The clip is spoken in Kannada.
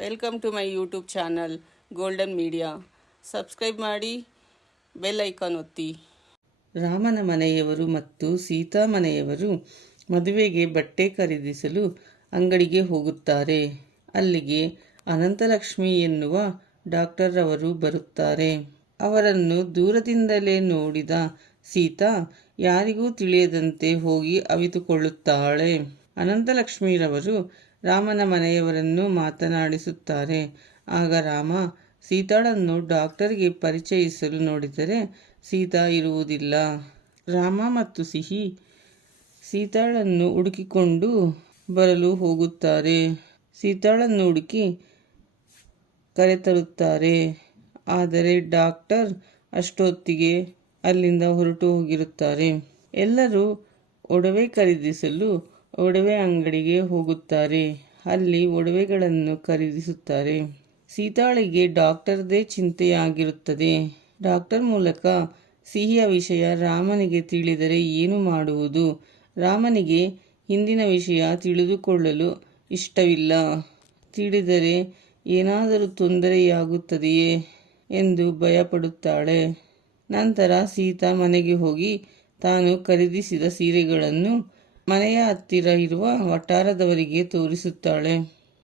Welcome to my YouTube channel golden media. Subscribe ಮಾಡಿ, ಬೆಲ್ ಐಕಾನ್ ಒತ್ತಿ. ರಾಮನ ಮನೆಯವರು ಮತ್ತು ಸೀತಾ ಮನೆಯವರು ಮದುವೆಗೆ ಬಟ್ಟೆ ಖರೀದಿಸಲು ಅಂಗಡಿಗೆ ಹೋಗುತ್ತಾರೆ. ಅಲ್ಲಿಗೆ ಅನಂತಲಕ್ಷ್ಮಿ ಎನ್ನುವ ಡಾಕ್ಟರ್ ಅವರು ಬರುತ್ತಾರೆ. ಅವರನ್ನು ದೂರದಿಂದಲೇ ನೋಡಿದ ಸೀತಾ ಯಾರಿಗೂ ತಿಳಿಯದಂತೆ ಹೋಗಿ ಅವಿತುಕೊಳ್ಳುತ್ತಾಳೆ. ಅನಂತಲಕ್ಷ್ಮಿರವರು ರಾಮನ ಮನೆಯವರನ್ನು ಮಾತನಾಡಿಸುತ್ತಾರೆ. ಆಗ ರಾಮ ಸೀತಾಳನ್ನು ಡಾಕ್ಟರ್ಗೆ ಪರಿಚಯಿಸಲು ನೋಡಿದರೆ ಸೀತಾ ಇರುವುದಿಲ್ಲ. ರಾಮ ಮತ್ತು ಸಿಹಿ ಸೀತಾಳನ್ನು ಹುಡುಕಿಕೊಂಡು ಬರಲು ಹೋಗುತ್ತಾರೆ. ಸೀತಾಳನ್ನು ಹುಡುಕಿ ಕರೆತರುತ್ತಾರೆ. ಆದರೆ ಡಾಕ್ಟರ್ ಅಷ್ಟೊತ್ತಿಗೆ ಅಲ್ಲಿಂದ ಹೊರಟು ಹೋಗಿರುತ್ತಾರೆ. ಎಲ್ಲರೂ ಒಡವೆ ಖರೀದಿಸಲು ಒಡವೆ ಅಂಗಡಿಗೆ ಹೋಗುತ್ತಾರೆ. ಅಲ್ಲಿ ಒಡವೆಗಳನ್ನು ಖರೀದಿಸುತ್ತಾರೆ. ಸೀತಾಳಿಗೆ ಡಾಕ್ಟರ್ದೇ ಚಿಂತೆಯಾಗಿರುತ್ತದೆ. ಡಾಕ್ಟರ್ ಮೂಲಕ ಸಿಹಿಯ ವಿಷಯ ರಾಮನಿಗೆ ತಿಳಿದರೆ ಏನು ಮಾಡುವುದು? ರಾಮನಿಗೆ ಹಿಂದಿನ ವಿಷಯ ತಿಳಿದುಕೊಳ್ಳಲು ಇಷ್ಟವಿಲ್ಲ. ತಿಳಿದರೆ ಏನಾದರೂ ತೊಂದರೆಯಾಗುತ್ತದೆಯೇ ಎಂದು ಭಯಪಡುತ್ತಾಳೆ. ನಂತರ ಸೀತಾ ಮನೆಗೆ ಹೋಗಿ ತಾನು ಖರೀದಿಸಿದ ಸೀರೆಗಳನ್ನು ಮನೆಯ ಹತ್ತಿರ ಇರುವ ವಠಾರದವರಿಗೆ ತೋರಿಸುತ್ತಾಳೆ.